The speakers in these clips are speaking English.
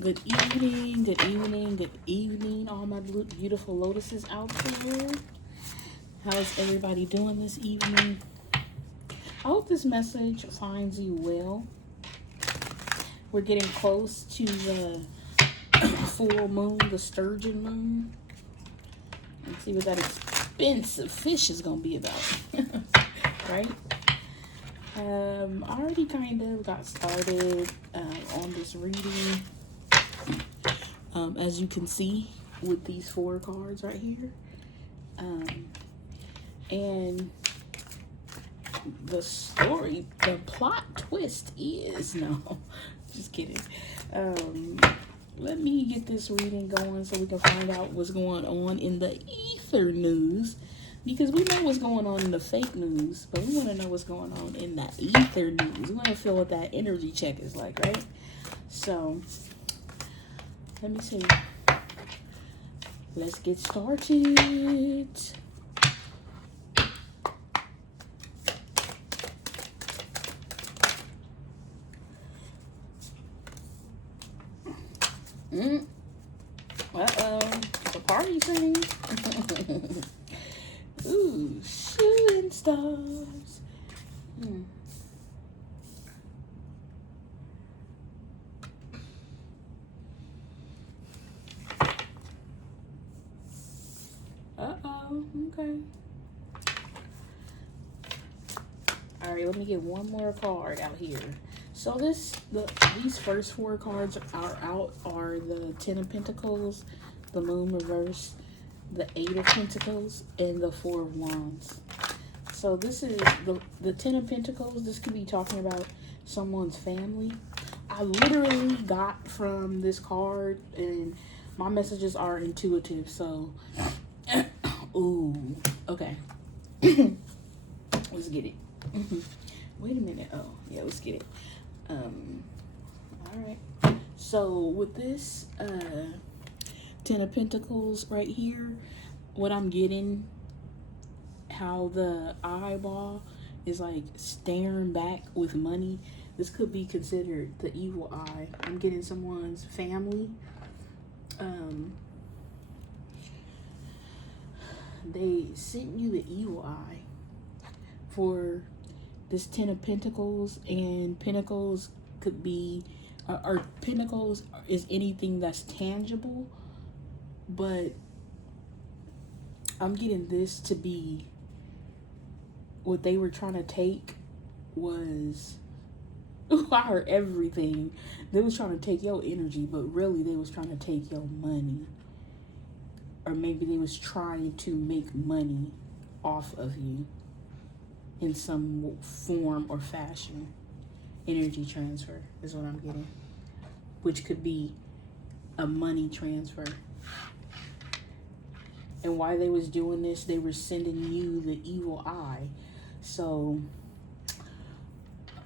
Good evening, good evening, good evening, all my beautiful lotuses out there. How's everybody doing this evening? I hope this message finds you well. We're getting close to the full moon, the sturgeon moon. Let's see what that expensive fish is going to be about. Right? I already kind of got started on this reading. As you can see with these 4 cards right here. And the story, the plot twist is, no, just kidding. Let me get this reading going so we can find out what's going on in the ether news. Because we know what's going on in the fake news, but we want to know what's going on in the ether news. We want to feel what that energy check is like, right? So, let me see. Let's get started. Uh-oh. It's a party thing. Ooh, shooting stars. Uh-oh. Okay. Alright, let me get one more card out here. So these first 4 cards are the 10 of Pentacles, the Moon reverse, the 8 of Pentacles, and the 4 of Wands. So this is the 10 of Pentacles. This could be talking about someone's family. I literally got from this card, and my messages are intuitive. So, ooh, okay. Let's get it. Wait a minute. Oh, yeah, let's get it. All right. So with this 10 of Pentacles right here, what I'm getting, how the eyeball is like staring back with money. This could be considered the evil eye. I'm getting someone's family. They sent you the evil eye for this 10 of Pentacles, and Pentacles could be, or Pentacles is anything that's tangible, but I'm getting this to be what they were trying to take was, I heard everything. They was trying to take your energy, but really they was trying to take your money. Or maybe they was trying to make money off of you in some form or fashion. Energy transfer is what I'm getting, which could be a money transfer. And why they was doing this, they were sending you the evil eye. So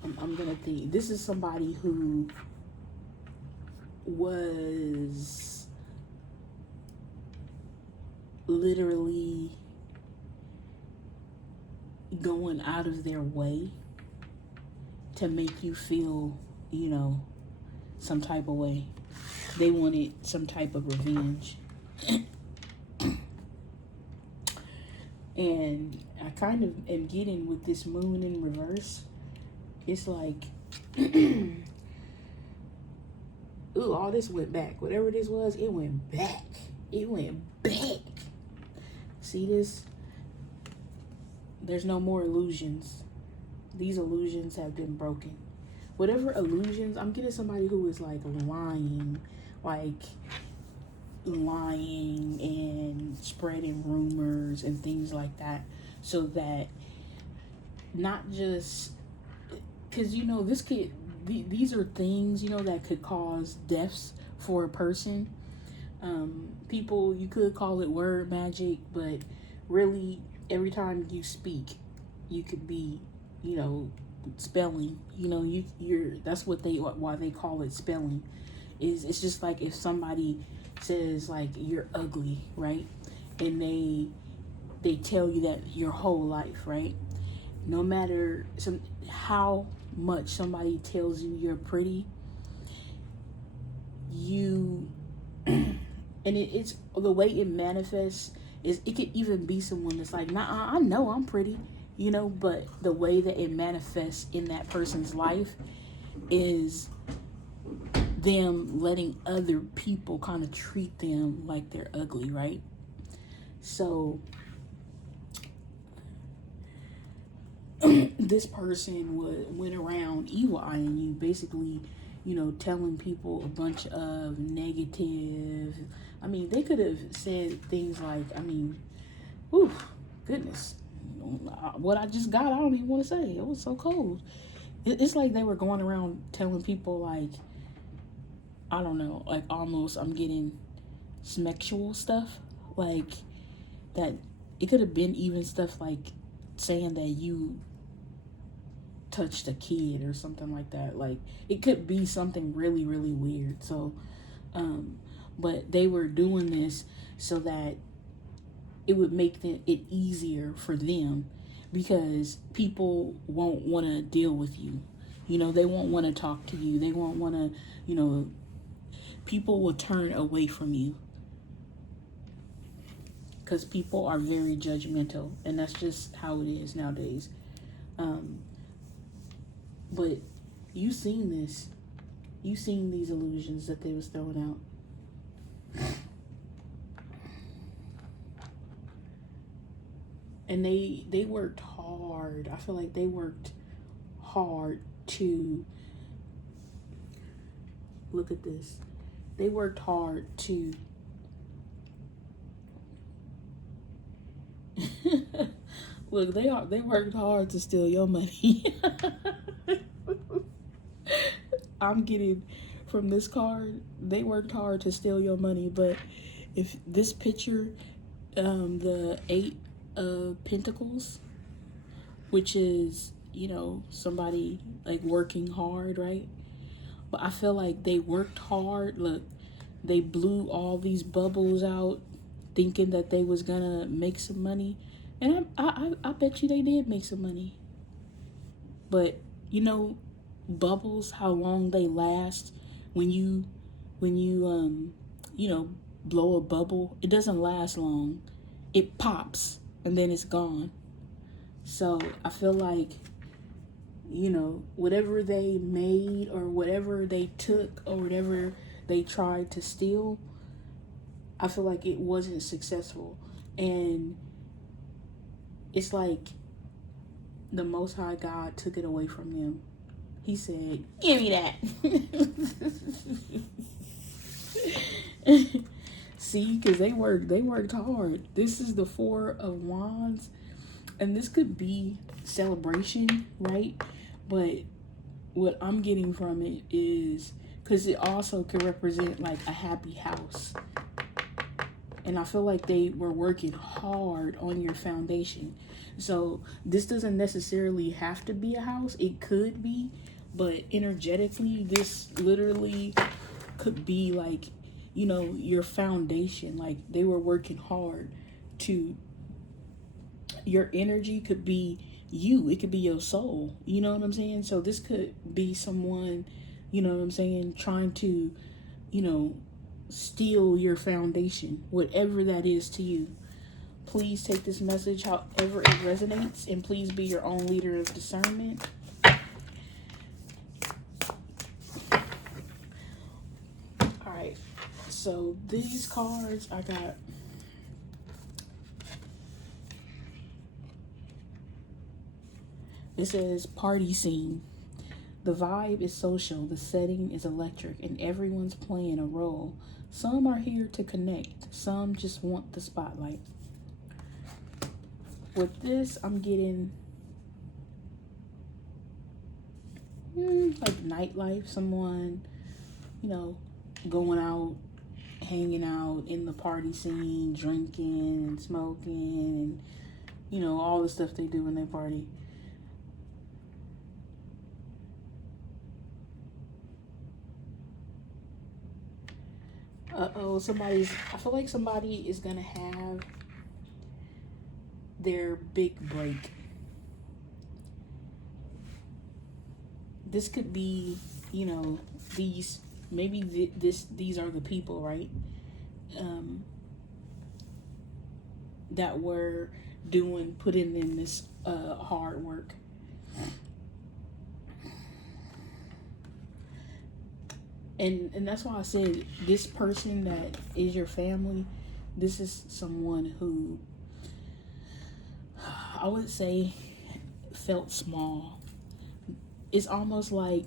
I'm gonna think this is somebody who was literally going out of their way to make you feel, you know, some type of way. They wanted some type of revenge. And I kind of am getting with this moon in reverse. It's like, ooh, all this went back. Whatever this was, it went back. It went back. See this? There's no more illusions. These illusions have been broken. Whatever illusions, I'm getting somebody who is like lying and spreading rumors and things like that, so that not just, because you know this could, these are things, you know, that could cause deaths for a person. People, you could call it word magic, but really every time you speak, you could be, you know, spelling. You know, you're that's what why they call it spelling. It's just like if somebody says like you're ugly, right? And they tell you that your whole life, right? No matter how much somebody tells you you're pretty, you, and it's the way it manifests is it could even be someone that's like, nah, I know I'm pretty, you know, but the way that it manifests in that person's life is them letting other people kind of treat them like they're ugly, right? So this person went around evil eyeing you, basically, you know, telling people a bunch of negative. I mean, they could have said things like, I mean, whew, goodness, what I just got, I don't even want to say. It was so cold. It's like they were going around telling people like, I don't know, like almost I'm getting sexual stuff, like that. It could have been even stuff like saying that you touched a kid or something like that. Like it could be something really, really weird. So, but they were doing this so that it would make it easier for them, because people won't want to deal with you. You know, they won't want to talk to you. They won't want to, you know, people will turn away from you because people are very judgmental, and that's just how it is nowadays. But you seen this. You seen these illusions that they was throwing out. And they worked hard. I feel like they worked hard to look at this. They worked hard to look, they worked hard to steal your money. I'm getting from this card, they worked hard to steal your money, but if this picture, the 8 of Pentacles, which is, you know, somebody like working hard, right? But I feel like they worked hard. Look, they blew all these bubbles out thinking that they was gonna make some money. And I bet you they did make some money. But, you know, bubbles, how long they last, when you you know, blow a bubble, it doesn't last long. It pops and then it's gone. So I feel like, you know, whatever they made or whatever they took or whatever they tried to steal, I feel like it wasn't successful. And it's like the Most High God took it away from them. He said, give me that. See, because they worked hard. This is the 4 of Wands, and this could be celebration, right? But what I'm getting from it is, because it also could represent like a happy house. And I feel like they were working hard on your foundation. So this doesn't necessarily have to be a house. It could be, but energetically, this literally could be like, you know, your foundation. Like they were working hard to, your energy could be you. It could be your soul. You know what I'm saying? So this could be someone, you know what I'm saying, trying to, you know, steal your foundation, whatever that is to you. Please take this message however it resonates, and please be your own leader of discernment. Alright, so these cards I got. It says party scene. The vibe is social, the setting is electric, and everyone's playing a role. Some are here to connect, some just want the spotlight. With this, I'm getting like nightlife, someone, you know, going out, hanging out in the party scene, drinking and smoking, and, you know, all the stuff they do when they party. Uh-oh, I feel like somebody is gonna have their big break. This could be, you know, these maybe these are the people, right? That were putting in this hard work. And that's why I said this person that is your family, this is someone who I would say felt small. It's almost like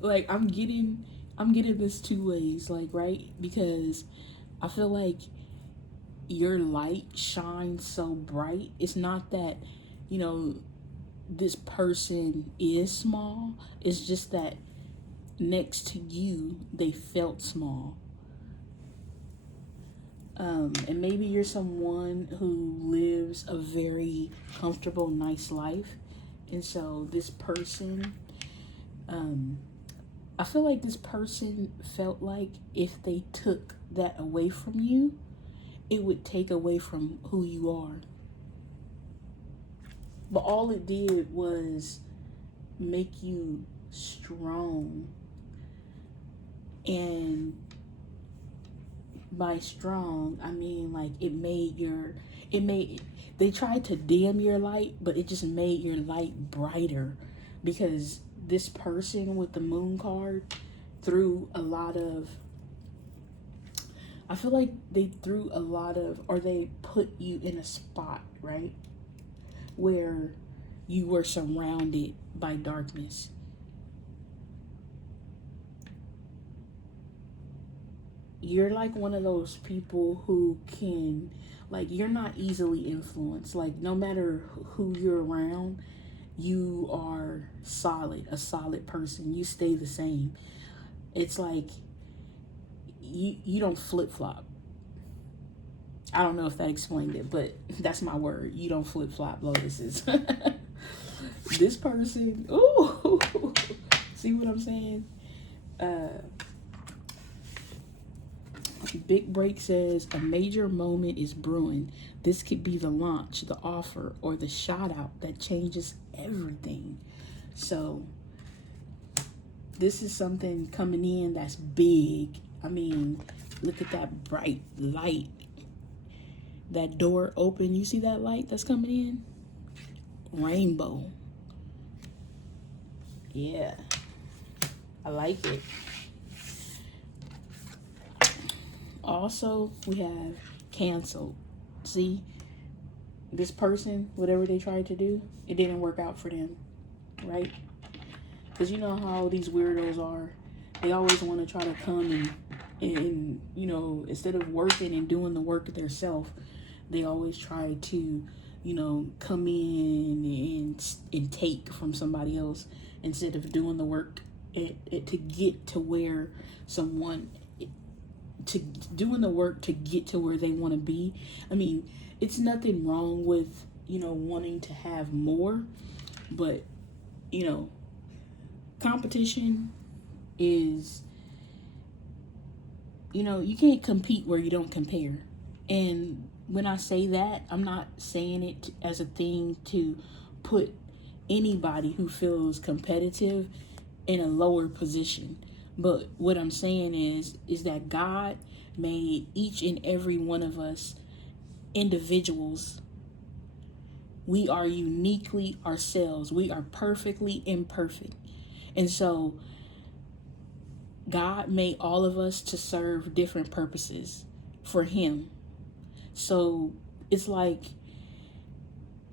like I'm getting this two ways, like, right? Because I feel like your light shines so bright. It's not that, this person is small. It's just that next to you, they felt small. And maybe you're someone who lives a very comfortable, nice life. And so this person, I feel like this person felt like if they took that away from you, it would take away from who you are. But all it did was make you strong. And by strong, I mean like they tried to dim your light, but it just made your light brighter, because this person with the moon card threw a lot of, I feel like they threw a lot of, or they put you in a spot, right, where you were surrounded by darkness. You're like one of those people who can, like, you're not easily influenced. Like, no matter who you're around, you are a solid person. You stay the same. It's like you don't flip-flop. I don't know if that explained it, but that's my word. You don't flip-flop, Lotuses. This person, ooh, see what I'm saying? Big Break says a major moment is brewing. This could be the launch, the offer, or the shout out that changes everything. So this is something coming in that's big. I mean, look at that bright light. That door open. You see that light that's coming in? Rainbow. Yeah. I like it. Also, we have canceled. See, this person, whatever they tried to do, it didn't work out for them, right? Because you know how these weirdos are. They always want to try to come and instead of working and doing the work themselves, they always try to, come in and take from somebody else instead of doing the work to get to where doing the work to get to where they want to be. I mean, it's nothing wrong with, wanting to have more, but, competition is, you can't compete where you don't compare. And when I say that, I'm not saying it as a thing to put anybody who feels competitive in a lower position. But what I'm saying is that God made each and every one of us individuals. We are uniquely ourselves. We are perfectly imperfect. And so God made all of us to serve different purposes for Him. So it's like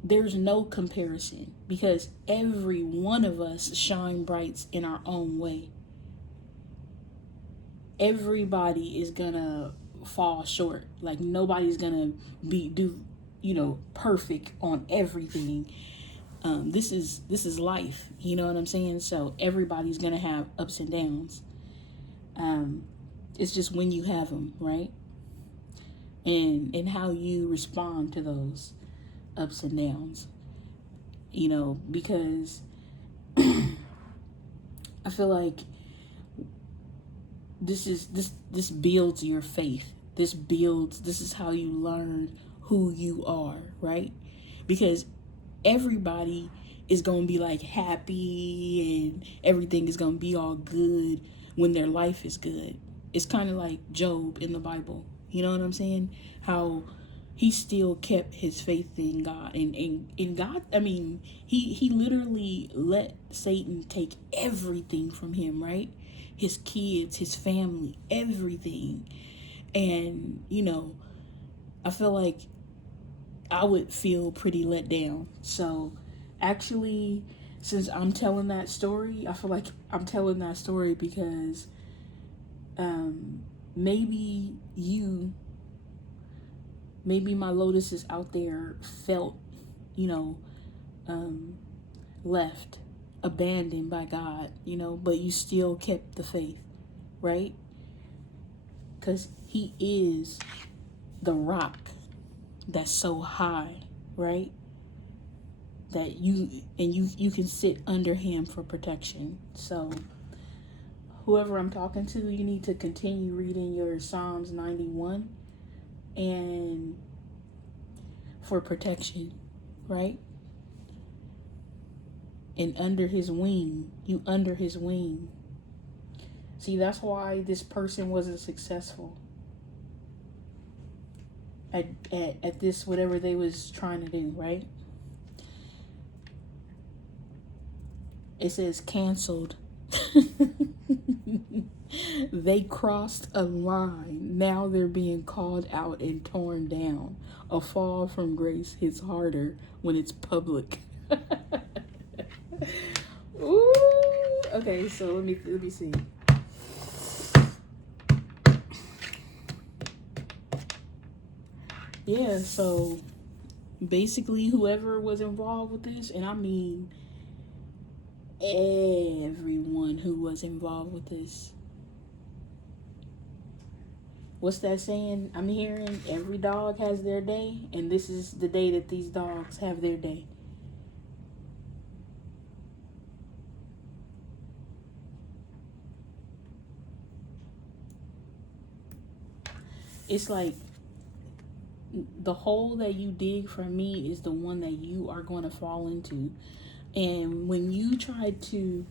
there's no comparison, because every one of us shine bright in our own way. Everybody is gonna fall short. Like, nobody's gonna do perfect on everything. This is life. You know what I'm saying? So everybody's gonna have ups and downs. It's just when you have them, right? And how you respond to those ups and downs. Because I feel like this builds your faith. This is how you learn who you are, right? Because everybody is going to be like happy and everything is going to be all good when their life is good. It's kind of like Job in the Bible. You know what I'm saying? How he still kept his faith in God. And in God, I mean, he literally let Satan take everything from him, right? His kids, his family, everything. And, you know, I feel like I would feel pretty let down. So actually, since I'm telling that story, I feel like I'm telling that story because maybe my Lotuses out there felt, you know, left, abandoned by God, you know, but you still kept the faith, right? Because he is the rock that's so high, right? That you can sit under him for protection. So whoever I'm talking to, you need to continue reading your Psalms 91 and for protection, right? And under his wing, under his wing. See, that's why this person wasn't successful at this, whatever they was trying to do, right? It says canceled. They crossed a line. Now they're being called out and torn down. A fall from grace hits harder when it's public. Ooh. Okay, so let me see. Yeah, so basically whoever was involved with this, and I mean everyone who was involved with this. What's that saying I'm hearing? Every dog has their day, and this is the day that these dogs have their day. It's like the hole that you dig for me is the one that you are going to fall into. And when you try to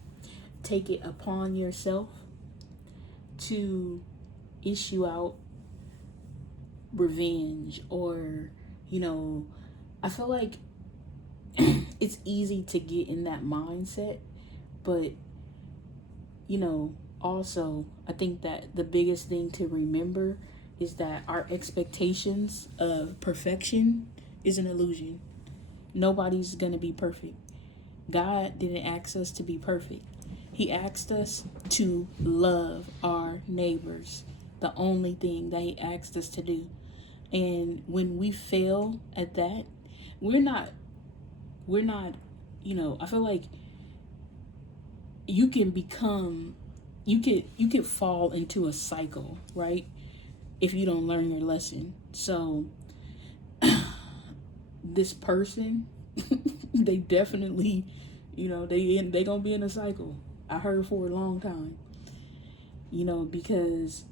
take it upon yourself to issue out revenge, or, you know, I feel like it's easy to get in that mindset, but, you know, also I think that the biggest thing to remember is that our expectations of perfection is an illusion. Nobody's gonna be perfect. God didn't ask us to be perfect. He asked us to love our neighbors. The only thing that he asked us to do. And when we fail at that, we're not, you know, I feel like you can fall into a cycle, right? If you don't learn your lesson. So this person, they definitely, you know, they gonna be in a cycle. I heard for a long time, you know, because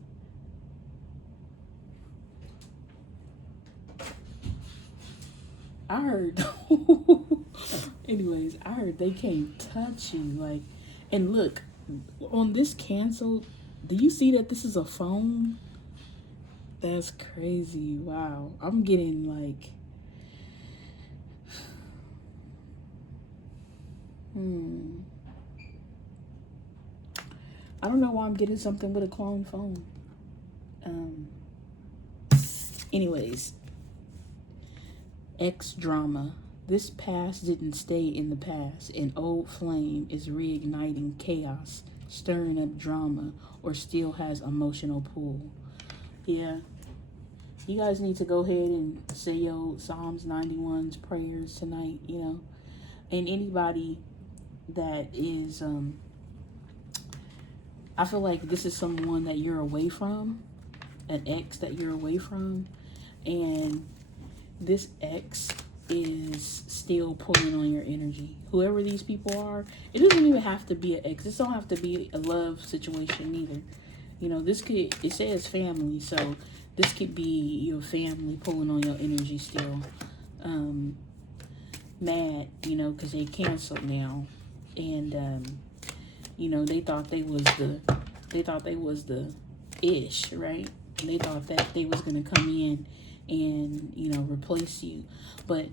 I heard anyways, I heard they can't touch you, like, and look, on this canceled, do you see that this is a phone? That's crazy. Wow. I'm getting like I don't know why I'm getting something with a clone phone. Anyways, X drama. This past didn't stay in the past. An old flame is reigniting chaos, stirring up drama, or still has emotional pull. Yeah. You guys need to go ahead and say your Psalms 91's prayers tonight, you know. And anybody that is, I feel like this is someone that you're away from, an ex that you're away from, and this ex is still pulling on your energy. Whoever these people are, it doesn't even have to be an ex. This don't have to be a love situation either. You know, this could, it says family, so this could be your family pulling on your energy still. mad, you know, because they canceled now. And, you know, they thought they was the ish, right? And they thought that they was going to come in and, you know, replace you. But,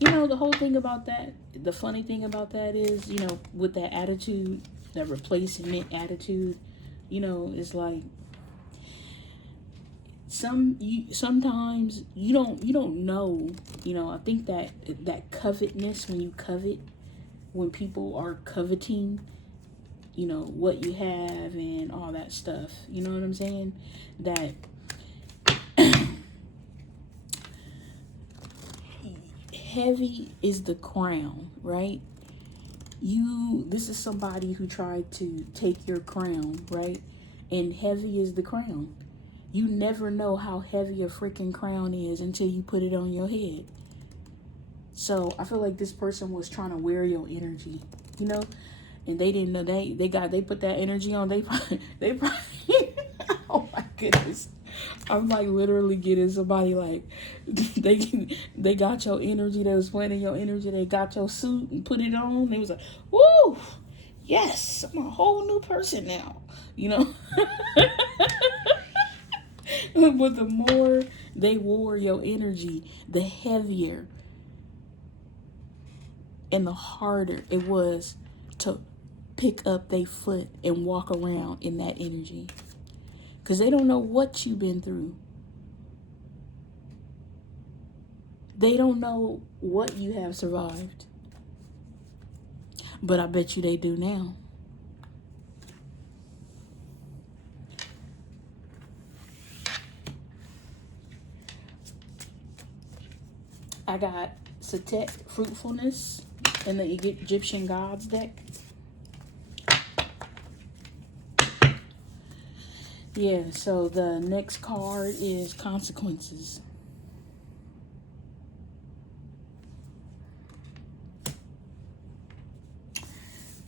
you know, the whole thing about that, the funny thing about that is, you know, with that attitude, that replacement attitude, you know, it's like sometimes you don't know, you know. I think that covetousness, when people are coveting, you know, what you have and all that stuff, you know what I'm saying, that heavy is the crown, right? This is somebody who tried to take your crown, right? And heavy is the crown. You never know how heavy a freaking crown is until you put it on your head. So I feel like this person was trying to wear your energy, you know, and they didn't know they put that energy on. They probably oh my goodness. I'm like literally getting somebody like they got your energy, they was playing your energy, they got your suit and put it on. They was like, woo, yes, I'm a whole new person now, you know. But the more they wore your energy, the heavier and the harder it was to pick up their foot and walk around in that energy. Because they don't know what you've been through. They don't know what you have survived. But I bet you they do now. I got Satet, fruitfulness, in the Egyptian gods deck. Yeah, so the next card is consequences.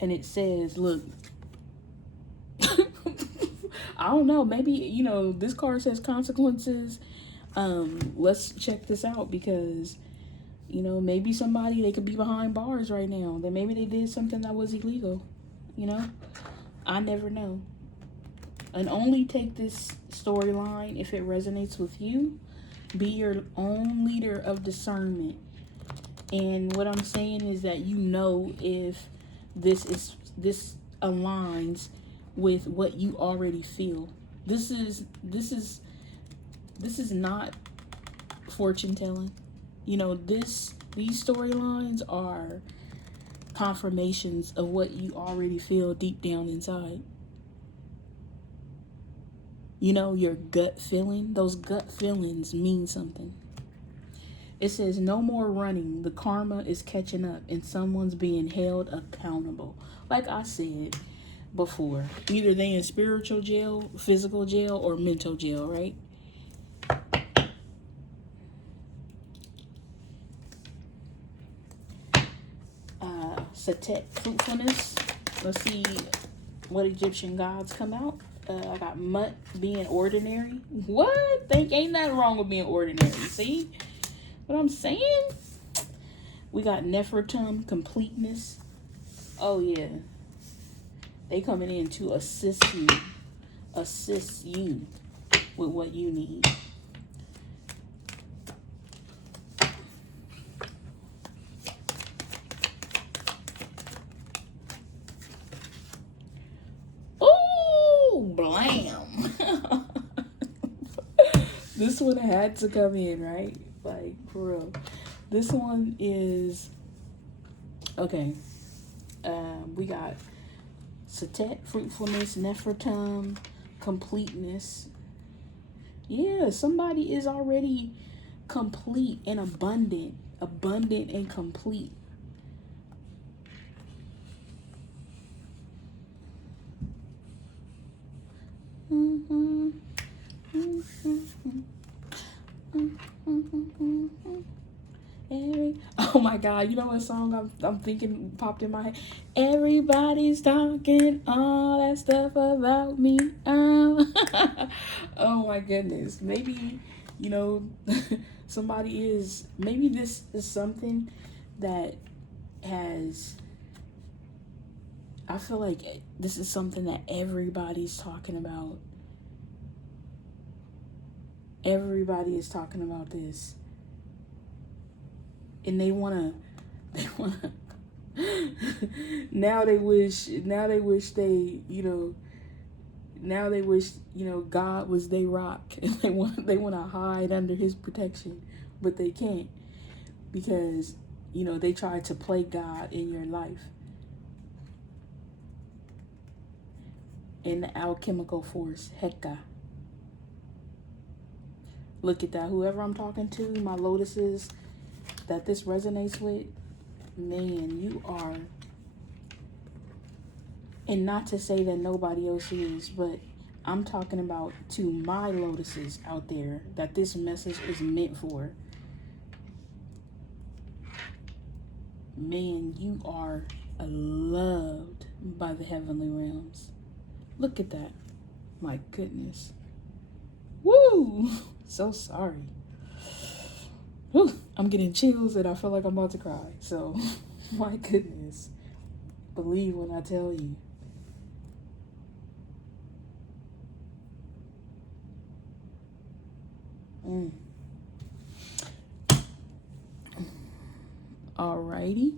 And it says, look, I don't know, maybe, you know, this card says consequences. Let's check this out, because, you know, maybe somebody, they could be behind bars right now. That maybe they did something that was illegal, you know? I never know. And only take this storyline if it resonates with you. Be your own leader of discernment. And what I'm saying is that, you know, if this aligns with what you already feel. This is not fortune telling. You know, these storylines are confirmations of what you already feel deep down inside. You know, your gut feeling, those gut feelings mean something. It says, no more running. The karma is catching up and someone's being held accountable. Like I said before, either they in spiritual jail, physical jail, or mental jail, right? Satet, fruitfulness. Let's see what Egyptian gods come out. I got Mut, being ordinary. What? Ain't nothing wrong with being ordinary. See what I'm saying? We got Nefertum, completeness. Oh yeah, they coming in to assist you with what you need. Blam. This one had to come in, right? Like, for real. This one is okay. We got Satet, fruitfulness, Nefertum, completeness. Yeah, somebody is already complete and abundant and complete. Oh my God, you know what song I'm thinking popped in my head? Everybody's talking all that stuff about me. Oh my goodness. Maybe, you know, maybe this is something that has, I feel like this is something that everybody's talking about. Everybody is talking about this. And they wanna now they wish they, now they wish, God was their rock, and they want to hide under his protection, but they can't, because they try to play God in your life. In the alchemical force, Heka. Look at that. Whoever I'm talking to, my Lotuses, that this resonates with, man, you are. And not to say that nobody else is, but I'm talking about to my Lotuses out there that this message is meant for. Man, you are loved by the heavenly realms. Look at that. My goodness. Woo! So sorry. Whew. I'm getting chills and I feel like I'm about to cry. So, my goodness. Believe when I tell you. Alrighty.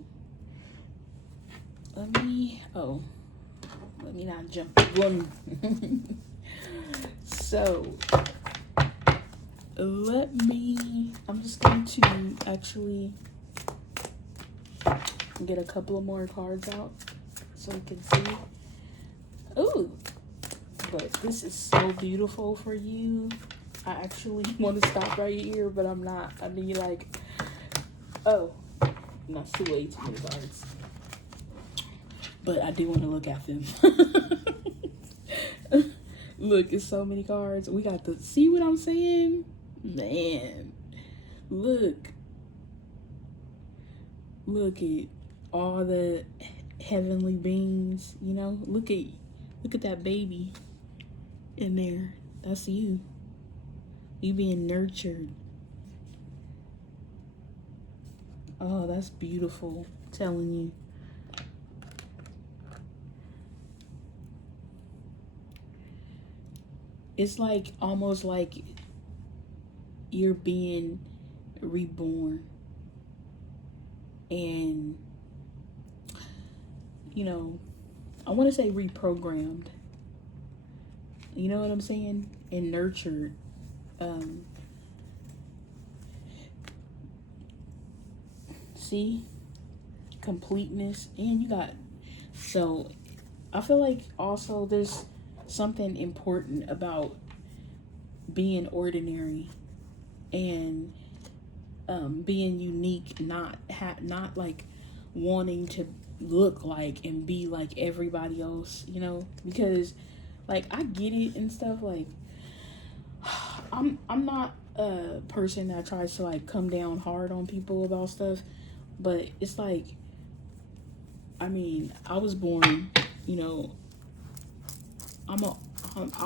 Let me not jump the gun. So, I'm just going to actually get a couple of more cards out so you can see. Ooh, but this is so beautiful for you. I actually want to stop right here, but I'm not. I need not too way too many cards. But I do want to look at them. Look, it's so many cards. We got to see what I'm saying? Man, look at all the heavenly beings, look at that baby in there. That's you being nurtured. Oh, that's beautiful. I'm telling you. It's like almost like you're being reborn. And, I want to say reprogrammed. You know what I'm saying? And nurtured. See? Completeness. And you got... So, I feel like also there's something important about being ordinary and being unique, not like wanting to look like and be like everybody else, because like I get it and stuff. Like I'm not a person that tries to like come down hard on people about stuff, but it's like, I mean, I was born, I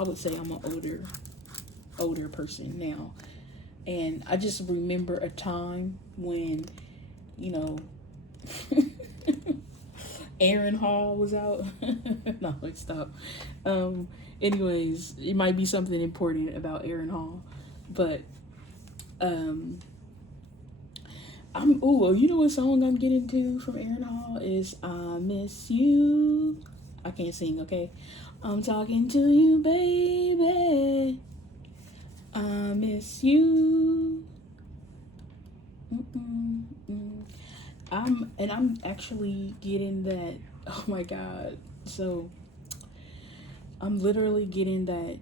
would say I'm an older person now. And I just remember a time when, Aaron Hall was out. No, stop. Anyways, it might be something important about Aaron Hall. But, you know what song I'm getting to from Aaron Hall is I Miss You. I can't sing, okay? I'm talking to you, baby. I miss you. I'm actually getting that. Oh my God. So I'm literally getting that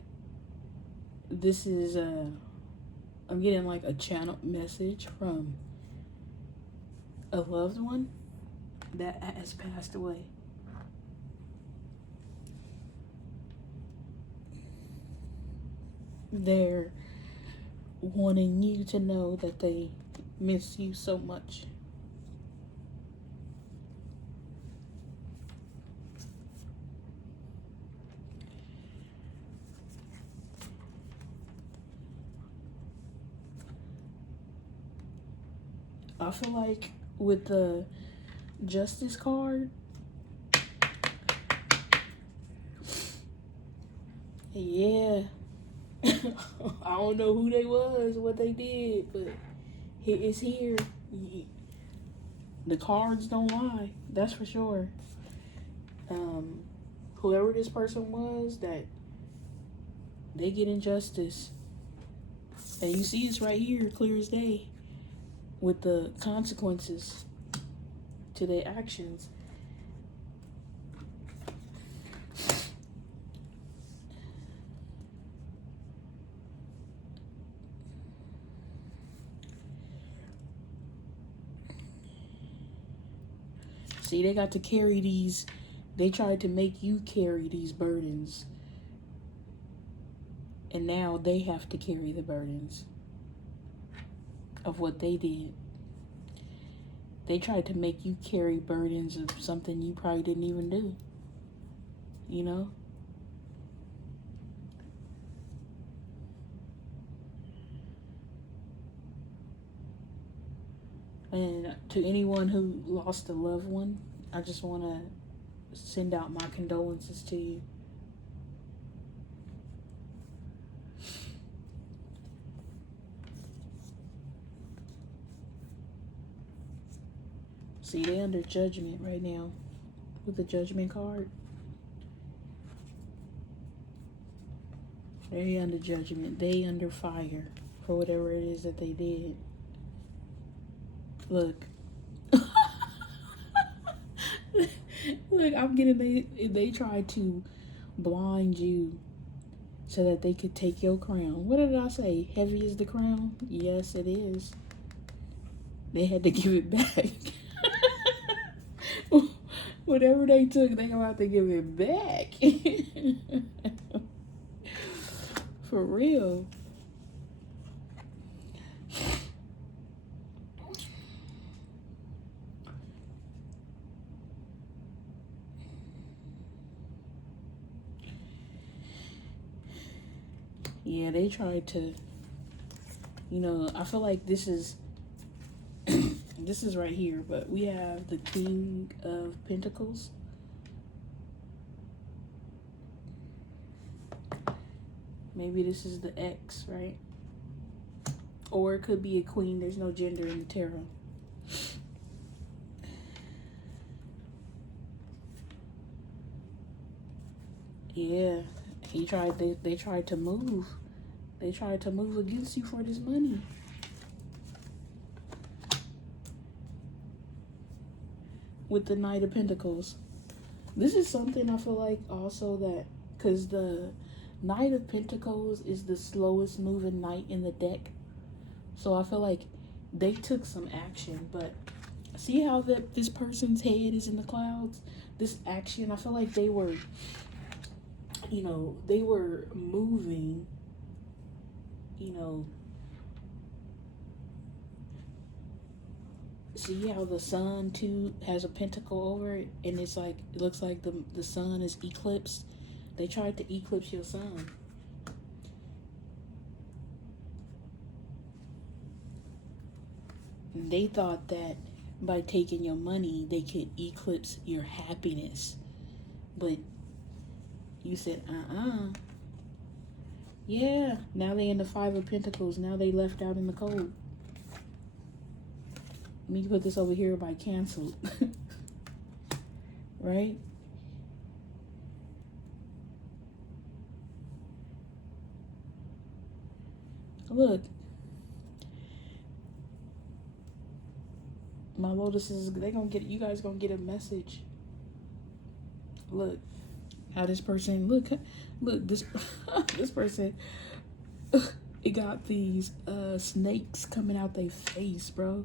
this is I'm getting like a channel message from a loved one that has passed away. They're wanting you to know that they miss you so much. I feel like with the Justice card. Yeah. I don't know who they was, what they did, but it's here. The cards don't lie. That's for sure. Whoever this person was, that they get injustice. And you see it's right here, clear as day, with the consequences to their actions. See, they got to carry these, they tried to make you carry these burdens. And now they have to carry the burdens of what they did. They tried to make you carry burdens of something you probably didn't even do. You know? And to anyone who lost a loved one, I just want to send out my condolences to you. See, they under judgment right now with the judgment card. They under judgment. They under fire for whatever it is that they did. Look. Look, I'm getting, they tried to blind you so that they could take your crown. What did I say? Heavy is the crown? Yes, it is. They had to give it back. Whatever they took, they gonna have to give it back. For real. Yeah, they tried to, you know, I feel like this is this is right here, but we have the King of Pentacles. Maybe this is the X, right? Or it could be a queen. There's no gender in the tarot. Yeah, they tried to move. They tried to move against you for this money. With the Knight of Pentacles. This is something I feel like also that, because the Knight of Pentacles is the slowest moving knight in the deck. So I feel like they took some action, but see how this person's head is in the clouds? This action, I feel like they were, you know, they were moving, you know. See how the sun too has a pentacle over it, and it's like, it looks like the sun is eclipsed. They tried to eclipse your sun. They thought that by taking your money, they could eclipse your happiness. But you said, yeah, now they in the Five of Pentacles. Now they left out in the cold. Let me put this over here by canceled. Right? Look. My Lotuses, they gonna get, you guys gonna get a message. Look. How this person, look, this this person, it got these snakes coming out their face, bro.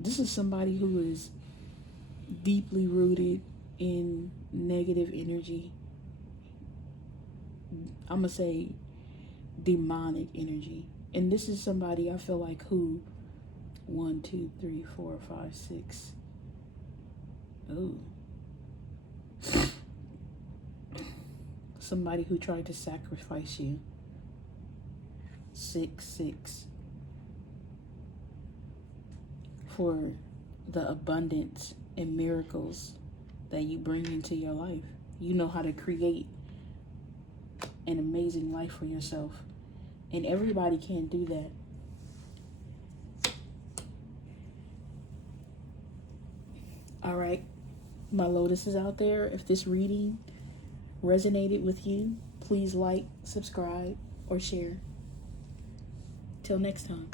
This is somebody who is deeply rooted in negative energy. I'm gonna say demonic energy. And this is somebody I feel like who, 1, 2, 3, 4, 5, 6. Oh. Somebody who tried to sacrifice you. 6, 6. For the abundance and miracles that you bring into your life. You know how to create an amazing life for yourself. And everybody can't do that. All right, my Lotuses out there, if this reading resonated with you, please like, subscribe, or share. Till next time.